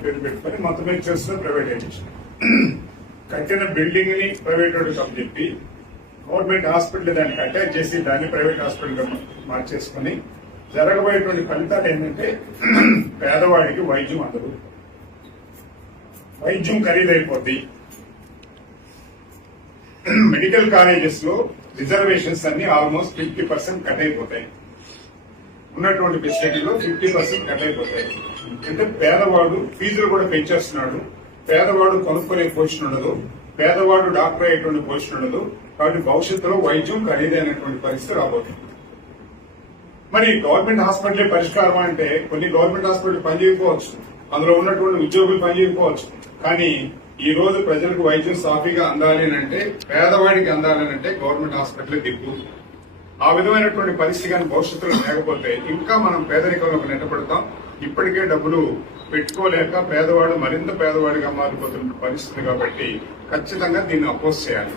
పేరు పెట్టుకుని మొత్తం చేస్తున్న ప్రైవేటైజేషన్. కట్టిన బిల్డింగ్ ని ప్రైవేట్ చెప్పి గవర్నమెంట్ హాస్పిటల్ దానికి అటాచ్ చేసి దాన్ని ప్రైవేట్ హాస్పిటల్ మార్చేసుకుని జరగబోయేటువంటి ఫలితాలు ఏంటంటే పేదవాడికి వైద్యం అందదు, వైద్యం ఖరీదైపోద్ది. మెడికల్ కాలేజెస్ లో రిజర్వేషన్స్ అన్ని ఆల్మోస్ట్ 50% కట్ అయిపోతాయి. ఉన్నటువంటి ఫెసిలిటీలో 50% కట్ అయిపోతాయి. అంటే పేదవాడు ఫీజులు కూడా పెంచేస్తున్నాడు, పేదవాడు కొనుక్కునే పొజిషన్ ఉండదు, పేదవాడు డాక్టర్ అయ్యేటువంటి పొజిషన్ ఉండదు. కాబట్టి భవిష్యత్తులో వైద్యం ఖరీదైనటువంటి పరిస్థితి రాబోతుంది. మరి గవర్నమెంట్ హాస్పిటల్ పరిష్కారం అంటే కొన్ని గవర్నమెంట్ హాస్పిటల్ పనిచేయకపోవచ్చు, అందులో ఉన్నటువంటి ఉద్యోగులు పనిచేయకపోవచ్చు. కానీ ఈ రోజు ప్రజలకు వైద్యం సాఫీగా అందాలి అంటే, పేదవాడికి అందాలి అంటే గవర్నమెంట్ హాస్పిటల్ దిక్కు. ఆ విధమైనటువంటి పరిస్థితి కానీ భవిష్యత్తులో లేకపోతే ఇంకా మనం పేదరికంలో నెట్టబడతాం. ఇప్పటికే డబ్బులు పెట్టుకోలేక పేదవాడు మరింత పేదవాడిగా మారిపోతున్న పరిస్థితి. కాబట్టి ఖచ్చితంగా దీన్ని అపోజ్ చేయాలి.